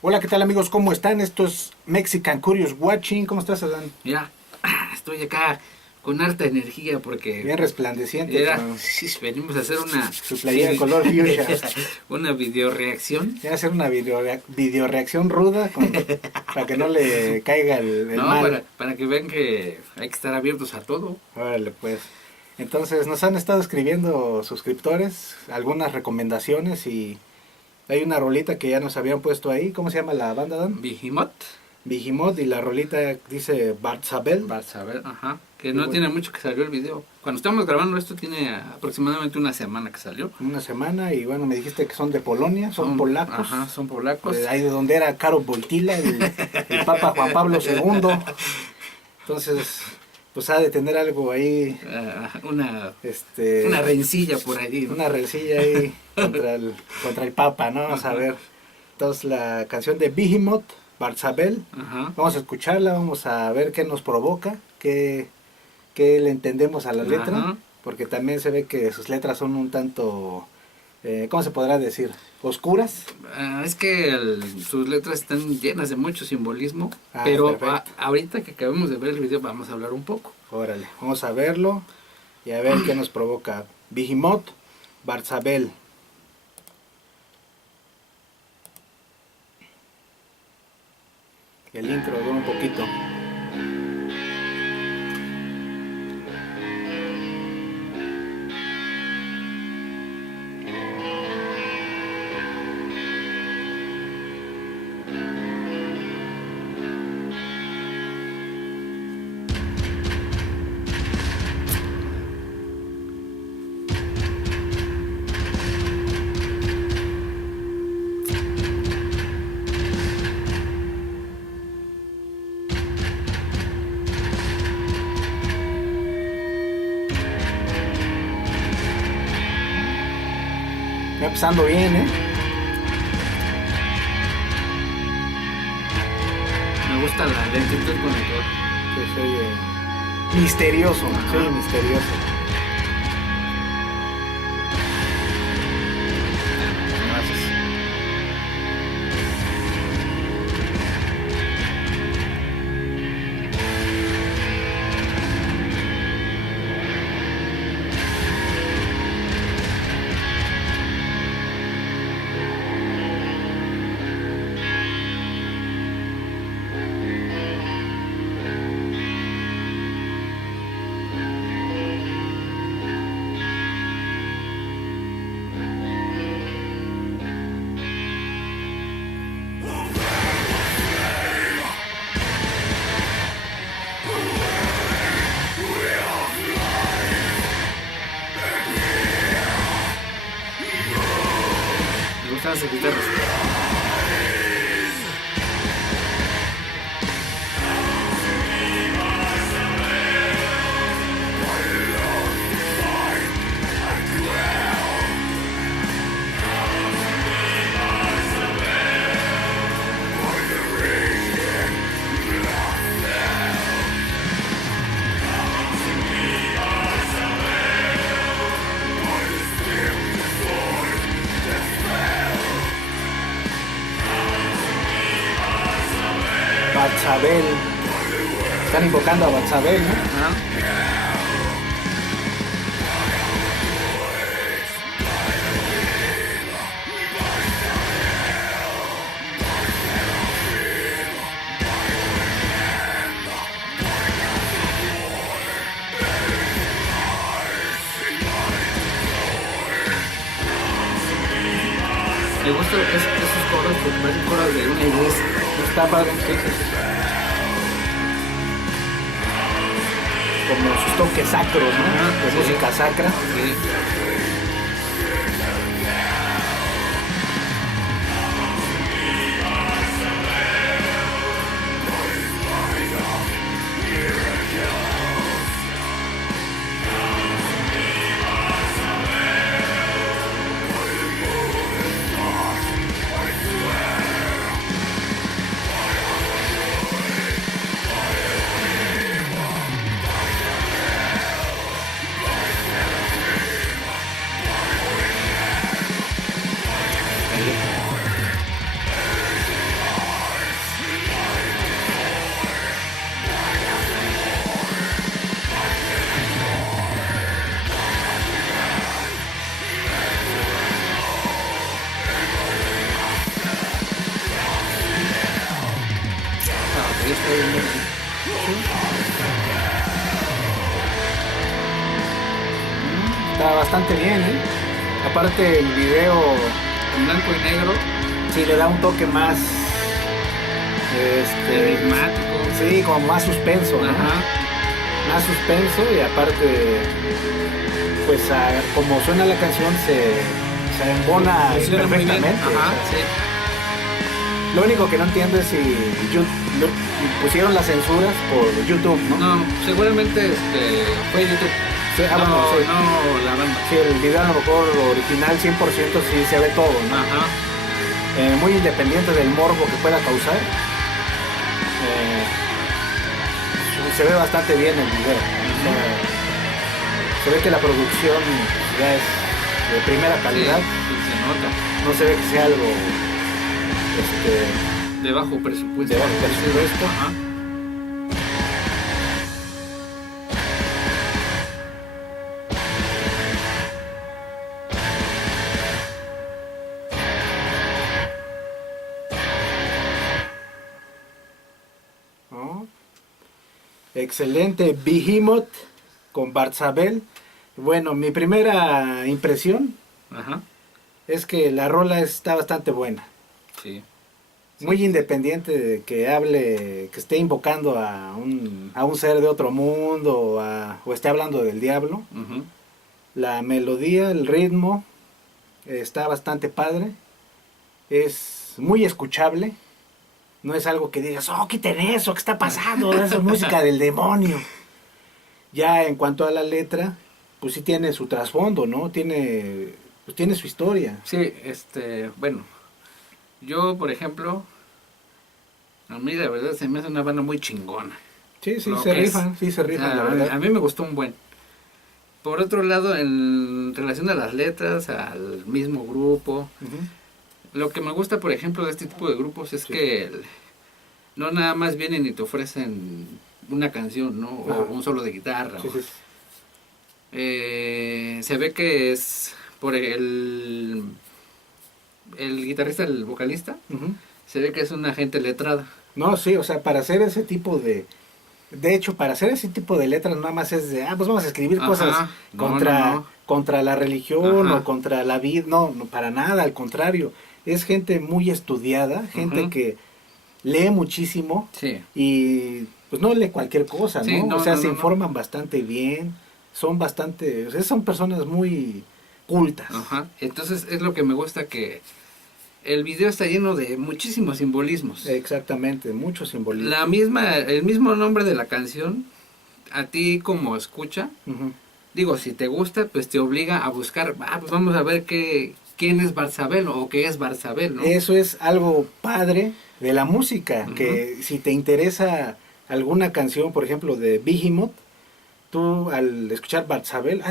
Hola, ¿qué tal amigos? ¿Cómo están? Esto es Mexican Curious Watching. ¿Cómo estás, Adán? Mira, estoy acá con harta energía porque Bien resplandeciente. mira, Con venimos a hacer una su playera de color fuchsia. una video reacción. Voy a hacer una video reacción ruda para que no le caiga el No, mal. para que vean que hay que estar abiertos a todo. Órale, pues. Entonces, nos han estado escribiendo suscriptores algunas recomendaciones y hay una rolita que ya nos habían puesto ahí. ¿Cómo se llama la banda, Dan? Behemoth, Vigimot, y la rolita dice Barzabel. vas a ver, ajá, que Y no bueno, tiene mucho que salió el video. Cuando estamos grabando esto tiene aproximadamente una semana que salió. una semana, y bueno, me dijiste que son de Polonia, son polacos. Ajá, son polacos. Ahí de donde era Karol Wojtyla, el Papa Juan Pablo II. Entonces, pues ha de tener algo ahí, Una rencilla por ahí, ¿no? una rencilla ahí contra el Papa, ¿no? Vamos a ver. Entonces, la canción de Behemoth, Barzabel, Ajá. vamos a escucharla, vamos a ver qué nos provoca, qué le entendemos a la letra, Ajá. porque también se ve que sus letras son un tanto, ¿cómo se podrá decir? Oscuras. Es que sus letras están llenas de mucho simbolismo, Ah, pero perfecto. ahorita que acabemos de ver el video vamos a hablar un poco. Órale, vamos a verlo y a ver qué nos provoca. Behemoth, Barzabel. El intro dura un poquito. Va empezando bien, ¿eh? Me gusta la lentitud con el color. Que se oye misterioso, Ajá. se oye misterioso. Gracias. Me gustan las guitarras. Barzabel. Están invocando a Barzabel, ¿no? Ajá. Me gustan esos coros porque parecen coros de una iglesia. Está padre. Como sus toques sacros, ¿no? Ajá, De sí. música sacra. Sí. Ya está bien. Está bastante bien, ¿eh? Aparte el video En blanco y negro, sí le da un toque más, enigmático. sí, como más suspenso, ¿no? Ajá. Más suspenso y aparte, pues como suena la canción se embona Funciona muy bien. perfectamente. Ajá, O sea, sí. lo único que no entiendo es si pusieron las censuras por YouTube, ¿no? No, seguramente fue YouTube. Sí, bueno, no, sí. no la banda. Sí, el video a lo mejor original 100% sí se ve todo, ¿no? Ajá. Muy independiente del morbo que pueda causar. Se ve bastante bien el video. O sea, se ve que la producción ya es de primera calidad. Sí, se nota. No se ve que sea algo De bajo presupuesto. de bajo presupuesto. Ajá. ¿No? Excelente. Behemoth con Barzabel. Bueno, mi primera impresión Ajá. es que la rola está bastante buena. Sí. Muy independiente de que hable, que esté invocando a un ser de otro mundo o esté hablando del diablo. Ujú. La melodía, el ritmo está bastante padre. Es muy escuchable. No es algo que digas, oh, quiten eso, ¿qué está pasando? Esa es música del demonio. Ya en cuanto a la letra, pues sí tiene su trasfondo, ¿no? Pues tiene su historia. Sí, bueno, yo, por ejemplo, a mí la verdad se me hace una banda muy chingona. Sí, sí, Lo se que es. rifan, sí se O rifan, sea, la a mí, verdad. a mí me gustó un buen. Por otro lado, en relación a las letras, al mismo grupo, Ujú. lo que me gusta, por ejemplo, de este tipo de grupos es Sí. que no nada más vienen y te ofrecen una canción, ¿no? O Ajá. un solo de guitarra. Sí, sí. Se ve que es por el guitarrista, el vocalista, Ujú. se ve que es una gente letrada. No, sí, o sea, para hacer ese tipo de hecho, para hacer ese tipo de letras nada más es de, pues vamos a escribir Ajá. cosas No, contra, no. contra la religión Ajá. o contra la vida, no, no, para nada, al contrario, es gente muy estudiada, gente Ujú. que lee muchísimo Sí. y pues no lee cualquier cosa, Sí, ¿no? no, O sea, no, se no, no. informan bastante bien, son bastante, o sea, son personas muy cultas. Ajá. Entonces es lo que me gusta, que el video está lleno de muchísimos simbolismos. Exactamente, mucho simbolismo. El mismo nombre de la canción, a ti como escucha, Ujú. digo, si te gusta, pues te obliga a buscar, pues vamos a ver quién es Barzabel o qué es Barzabel, ¿no? Eso es algo padre de la música, Ujú. que si te interesa alguna canción, por ejemplo, de Behemoth, tú al escuchar Barzabel,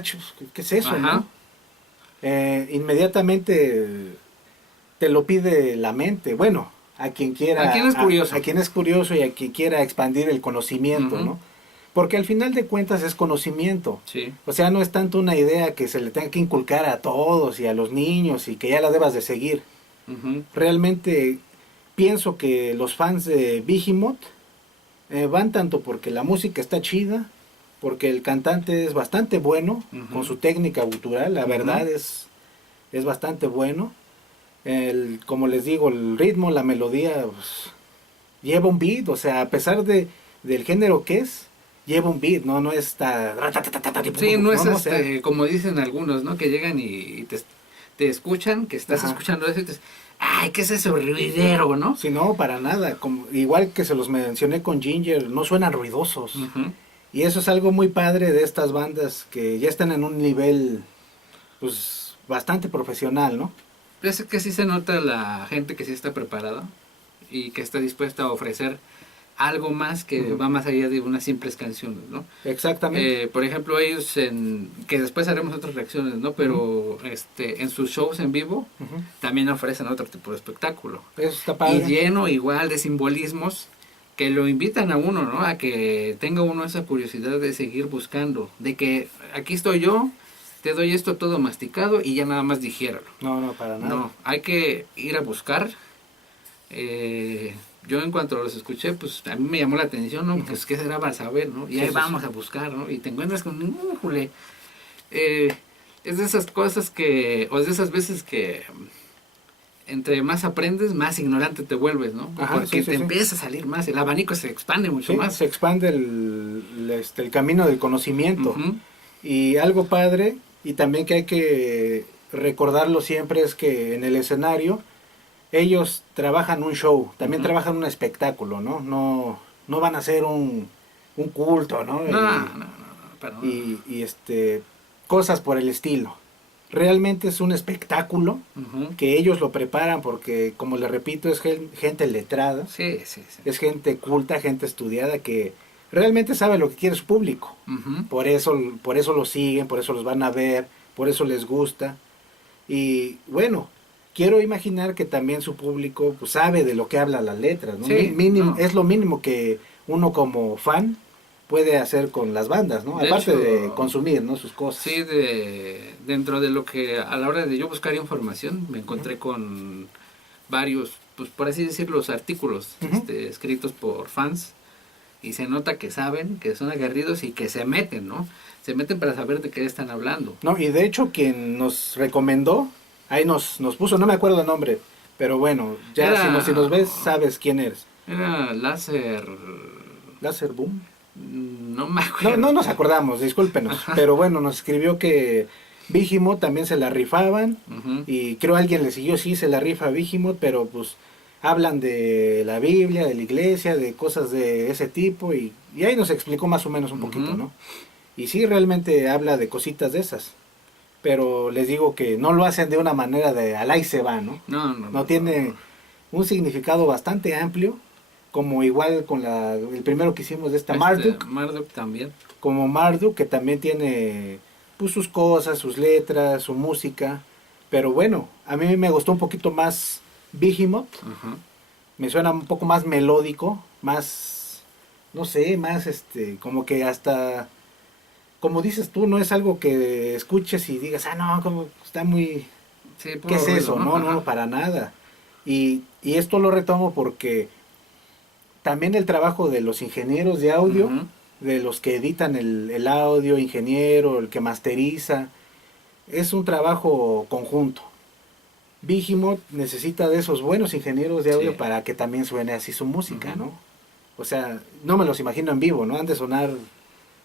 ¿qué es eso, Ajá. no? Inmediatamente te lo pide la mente. Bueno, a quien quiera, ¿A quién es curioso? a quien es curioso y a quien quiera expandir el conocimiento, Ujú. ¿no? Porque al final de cuentas es conocimiento. Sí. O sea, no es tanto una idea que se le tenga que inculcar a todos y a los niños y que ya la debas de seguir. Ujú. Realmente pienso que los fans de Behemoth van tanto porque la música está chida, porque el cantante es bastante bueno, Ujú. con su técnica gutural, la Ujú. verdad es bastante bueno. Como les digo, el ritmo, la melodía, pues, lleva un beat, o sea, a pesar del género que es, lleva un beat, no es Sí, no es o sea, como dicen algunos, ¿no? Que llegan y te escuchan, que estás Ajá. escuchando eso y te ay, ¿qué es ese ruidero, no? si no, para nada, igual que se los mencioné con Ginger, no suenan ruidosos. Ujú. Y eso es algo muy padre de estas bandas que ya están en un nivel, pues, bastante profesional, ¿no? Es que sí se nota la gente que sí está preparada y que está dispuesta a ofrecer algo más que Ujú. va más allá de unas simples canciones, ¿no? Exactamente. Por ejemplo, ellos, que después haremos otras reacciones, ¿no? Pero en sus shows en vivo Ujú. también ofrecen otro tipo de espectáculo. Eso está Y padre. lleno igual de simbolismos que lo invitan a uno, ¿no? A que tenga uno esa curiosidad de seguir buscando, de que aquí estoy yo, te doy esto todo masticado y ya nada más digiéralo. No, para nada. No, hay que ir a buscar, yo en cuanto los escuché, pues a mí me llamó la atención, ¿no? Pues qué será para saber, ¿no? Y Sí, ahí sí, vamos a buscar, ¿no? Y te encuentras con ningún jule. Es de esas cosas que, o de esas veces que entre más aprendes, más ignorante te vuelves, ¿no? Ajá, Porque sí, sí, te sí. empieza a salir más, el abanico se expande mucho Sí, más. se expande el camino del conocimiento. Ujú, Y algo padre, y también que hay que recordarlo siempre, es que en el escenario ellos trabajan un show, también ujú. trabajan un espectáculo, ¿no? No van a hacer un culto, ¿no? No, no, no, no, para nada. Y cosas por el estilo. Realmente es un espectáculo Ujú. que ellos lo preparan porque, como les repito, es gente letrada, Sí, sí, sí. es gente culta, gente estudiada que realmente sabe lo que quiere su público. Ujú. Por eso lo siguen, por eso los van a ver, por eso les gusta. Y bueno, quiero imaginar que también su público pues, sabe de lo que habla las letras, ¿no? Sí, no. Es lo mínimo que uno como fan puede hacer con las bandas, ¿no? De Aparte de hecho, consumir, ¿no? Sus sí, cosas. dentro de lo que a la hora de yo buscar información, me Ujú, encontré con varios, pues por así decirlo, artículos ujú. escritos por fans y se nota que saben, que son aguerridos y que se meten, ¿no? Se meten para saber de qué están hablando. No, y de hecho quien nos recomendó, ahí nos puso, no me acuerdo el nombre, pero bueno, ya si nos Era, ves, sabes quién eres. era láser, Láser Boom. no me No acuerdo. nos acordamos, discúlpenos, pero bueno, nos escribió que Vigimo también se la rifaban Ujú, y creo alguien le siguió, sí, se la rifa Vigimo, pero pues hablan de la Biblia, de la iglesia, de cosas de ese tipo y ahí nos explicó más o menos un poquito, ujú. ¿no? Y sí, realmente habla de cositas de esas, pero les digo que no lo hacen de una manera de alá y se va, ¿no? No, no, No no, no, tiene no. un significado bastante amplio, como igual con el primero que hicimos de esta Marduk, Marduk también. como Marduk, que también tiene pues, sus cosas, sus letras, su música. Pero bueno, a mí me gustó un poquito más Behemoth, Ajá. me suena un poco más melódico, más, no sé, más como que hasta, como dices tú, no es algo que escuches y digas, no, como está muy, Sí, ¿qué puro es ruido, eso? ¿no? No, no, Ajá. para nada. Y esto lo retomo porque también el trabajo de los ingenieros de audio, Ujú. de los que editan el audio, ingeniero, el que masteriza, es un trabajo conjunto. Vigimot necesita de esos buenos ingenieros de audio Sí. para que también suene así su música, Ujú. ¿no? O sea, no me los imagino en vivo, ¿no? Han de sonar,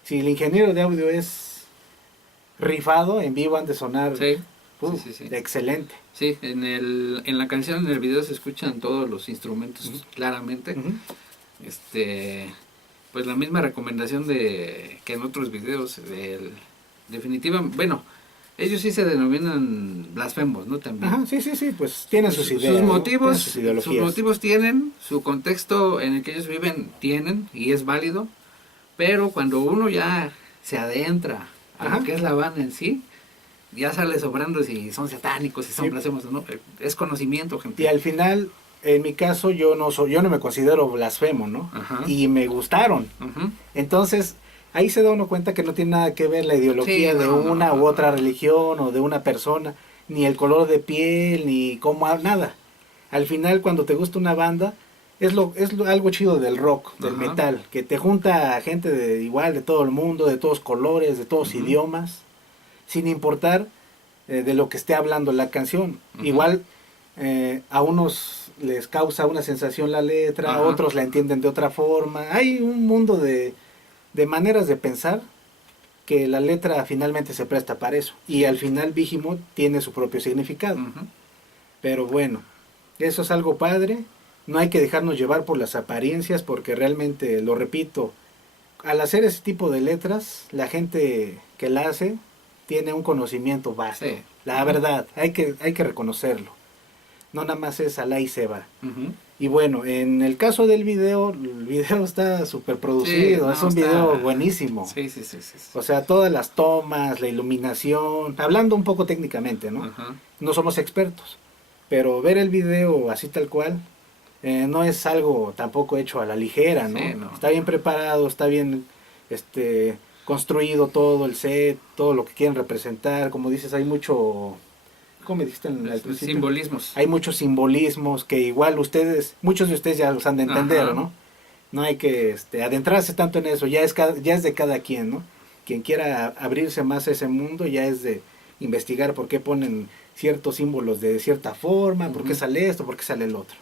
si el ingeniero de audio es rifado, en vivo han de sonar Sí, sí, sí, sí. excelente. Sí, en la canción, en el video se escuchan todos los instrumentos Ujú, claramente. ujú. Pues la misma recomendación de que en otros videos, definitiva, bueno, ellos sí se denominan blasfemos, ¿no? También. Ajá, sí, sí, sí, pues tienen sus Sus ideas, ¿no? Tienen sus ideologías. motivos tienen, su contexto en el que ellos viven tienen y es válido, pero cuando uno ya se adentra a lo Ajá. que es la banda en sí, ya sale sobrando si son satánicos, si son Sí. blasfemos o no. Es conocimiento, Y gente. al final, en mi caso, yo no me considero blasfemo, ¿no? Ajá. Y me gustaron. Ujú. Entonces, ahí se da uno cuenta que no tiene nada que ver la Sí, ideología de no, no, una no, u no, otra no. religión o de una persona, ni el color de piel, ni cómo nada. Al final, cuando te gusta una banda, algo chido del rock, del Ajá. metal, que te junta a gente de igual, de todo el mundo, de todos colores, de todos Ujú. idiomas, sin importar de lo que esté hablando la canción. Ujú. Igual a unos les causa una sensación la letra, a Ajá. otros la entienden de otra forma. Hay un mundo de maneras de pensar que la letra finalmente se presta para eso. Y al final Vigimo tiene su propio significado. Ujú. Pero bueno, eso es algo padre. No hay que dejarnos llevar por las apariencias porque realmente, lo repito, al hacer ese tipo de letras, la gente que la hace tiene un conocimiento vasto. Sí. La Ujú. verdad, hay que reconocerlo. No nada más es alá y se va. Ujú. Y bueno, en el caso del video, el video está súper Sí, producido, es no, un video está... buenísimo. Sí, sí, sí, sí. O sea, todas las tomas, la iluminación, hablando un poco técnicamente, ¿no? Ajá. No somos expertos, pero ver el video así tal cual, no es algo tampoco hecho a la ligera, Sí, ¿no? no. Está bien preparado, está bien construido todo el set, todo lo que quieren representar, como dices, hay mucho ¿cómo me dijiste al principio? Simbolismos. Hay muchos simbolismos que igual muchos de ustedes ya los han de entender, Ajá. ¿no? No hay que adentrarse tanto en eso, ya es de cada quien, ¿no? Quien quiera abrirse más a ese mundo ya es de investigar por qué ponen ciertos símbolos de cierta forma, por qué sale esto, por qué sale el otro.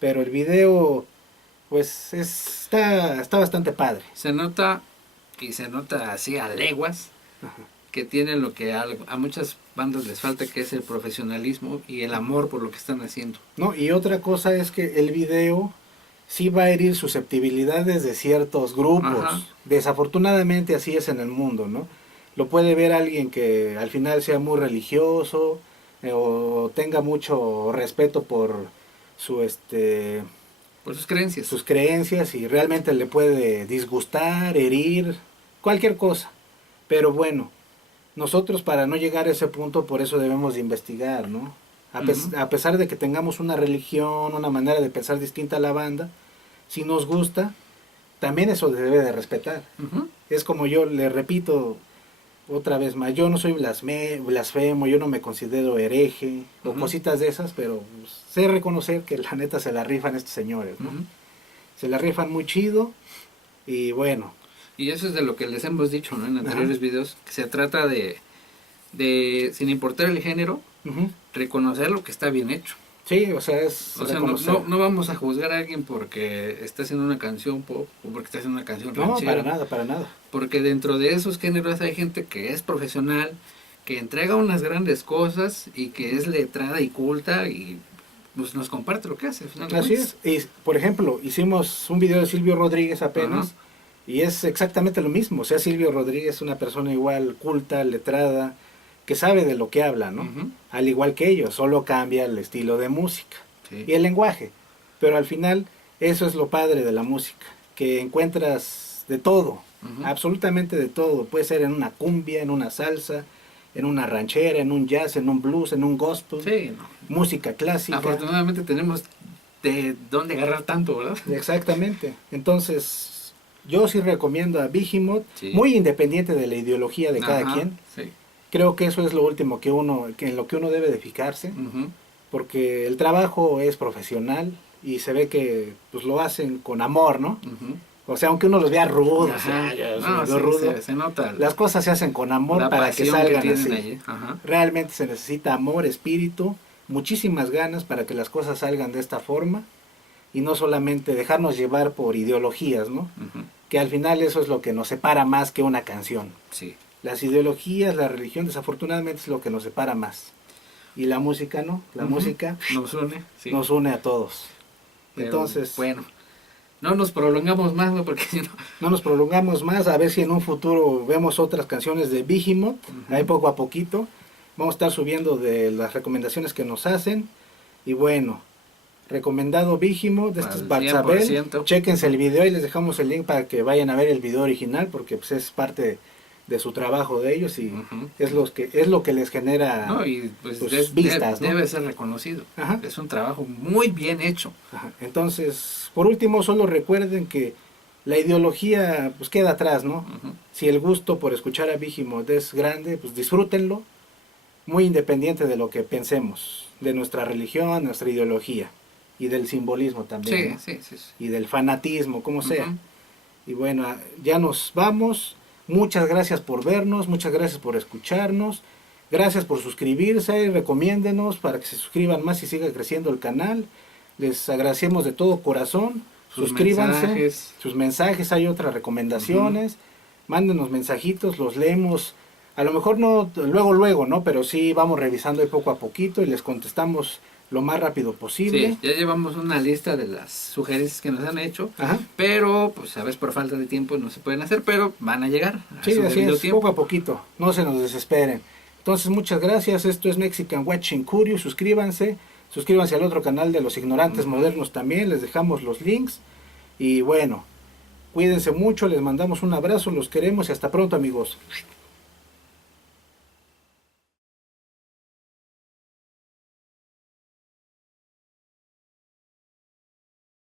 Pero el video, pues, está bastante padre. Se nota, y se nota así a leguas, Ajá. que tienen lo que a muchas bandas les falta, que es el profesionalismo y el amor por lo que están haciendo. No, y otra cosa es que el video sí va a herir susceptibilidades de ciertos grupos. Ajá. Desafortunadamente así es en el mundo, ¿no? Lo puede ver alguien que al final sea muy religioso o tenga mucho respeto por su Por sus creencias. sus creencias y realmente le puede disgustar, herir, cualquier cosa. Pero bueno, nosotros para no llegar a ese punto, por eso debemos de investigar, ¿no? A pesar de que tengamos una religión, una manera de pensar distinta a la banda, si nos gusta, también eso se debe de respetar. Ujú. Es como yo le repito otra vez más, yo no soy blasfemo, yo no me considero hereje o Ujú. cositas de esas, pero pues, sé reconocer que la neta se la rifan estos señores, ¿no? Ujú. Se la rifan muy chido y bueno. Y eso es de lo que les hemos dicho, ¿no? En anteriores Ajá. videos, que se trata de, sin importar el género, Ujú. reconocer lo que está bien hecho. Sí, o sea, es O sea, reconocer. no vamos a juzgar a alguien porque está haciendo una canción pop o porque está haciendo una canción No, ranchera. para nada, para nada. Porque dentro de esos géneros hay gente que es profesional, que entrega unas grandes cosas y que es letrada y culta y pues nos comparte lo que hace. Al final de Así cuentas. es. Y, por ejemplo, hicimos un video de Silvio Rodríguez apenas. Ajá. Y es exactamente lo mismo. O sea, Silvio Rodríguez es una persona igual culta, letrada, que sabe de lo que habla, ¿no? Ujú. Al igual que ellos, solo cambia el estilo de música Sí. y el lenguaje. Pero al final, eso es lo padre de la música, que encuentras de todo, Ujú. absolutamente de todo. Puede ser en una cumbia, en una salsa, en una ranchera, en un jazz, en un blues, en un gospel, Sí, no. música clásica. Afortunadamente tenemos de dónde agarrar tanto, ¿verdad? Exactamente. Entonces, yo sí recomiendo a Behemoth, Sí. muy independiente de la ideología de cada Ajá, quien. Sí. Creo que eso es lo último en lo que uno debe de fijarse, Ujú. porque el trabajo es profesional y se ve que pues lo hacen con amor, ¿no? Ujú. O sea, aunque uno los vea rudos, Ajá. No, sí, rudo, se nota las cosas se hacen con amor la para que pasión salgan tienen así. allí. Ajá. Realmente se necesita amor, espíritu, muchísimas ganas para que las cosas salgan de esta forma y no solamente dejarnos llevar por ideologías, ¿no? Ujú. Que al final eso es lo que nos separa más que una canción. Sí. Las ideologías, la religión, desafortunadamente es lo que nos separa más. Y la música no, la Ujú. música Nos une. Sí. nos une a todos. Pero, Entonces, bueno, no nos prolongamos más, ¿no? Porque si no... no nos prolongamos más, a ver si en un futuro vemos otras canciones de Behemoth, Ujú. ahí poco a poquito. Vamos a estar subiendo de las recomendaciones que nos hacen. Y bueno, recomendado Behemoth, de este es Al Barzabel. 100%. Chéquense el video y les dejamos el link para que vayan a ver el video original, porque pues, es parte de su trabajo de ellos y Ujú. es lo que les genera No, y pues pues, vistas, ¿no? debe ser reconocido. Ajá. Es un trabajo muy bien hecho. Ajá. Entonces, por último, solo recuerden que la ideología pues queda atrás, ¿no? Ujú. Si el gusto por escuchar a Behemoth es grande, pues disfrútenlo, muy independiente de lo que pensemos, de nuestra religión, nuestra ideología y del simbolismo también, Sí, ¿no? sí. Y del fanatismo, como sea. Ujú. Y bueno, ya nos vamos. Muchas gracias por vernos, muchas gracias por escucharnos. Gracias por suscribirse, recomiéndenos para que se suscriban más y siga creciendo el canal. Les agradecemos de todo corazón. Sus Suscríbanse. mensajes. Sus mensajes, hay otras recomendaciones. Mándenos mensajitos, los leemos. A lo mejor no luego, ¿no? Pero sí vamos revisando ahí poco a poquito y les contestamos lo más rápido posible. Sí, ya llevamos una lista de las sugerencias que nos han hecho, Ajá. pero pues a veces por falta de tiempo no se pueden hacer, pero van a llegar a Sí, su así debido es, tiempo. poco a poquito, no se nos desesperen. Entonces, muchas gracias, esto es Mexican Watching Curious, suscríbanse al otro canal de Los Ignorantes Modernos también, les dejamos los links. Y bueno, cuídense mucho, les mandamos un abrazo, los queremos y hasta pronto, amigos.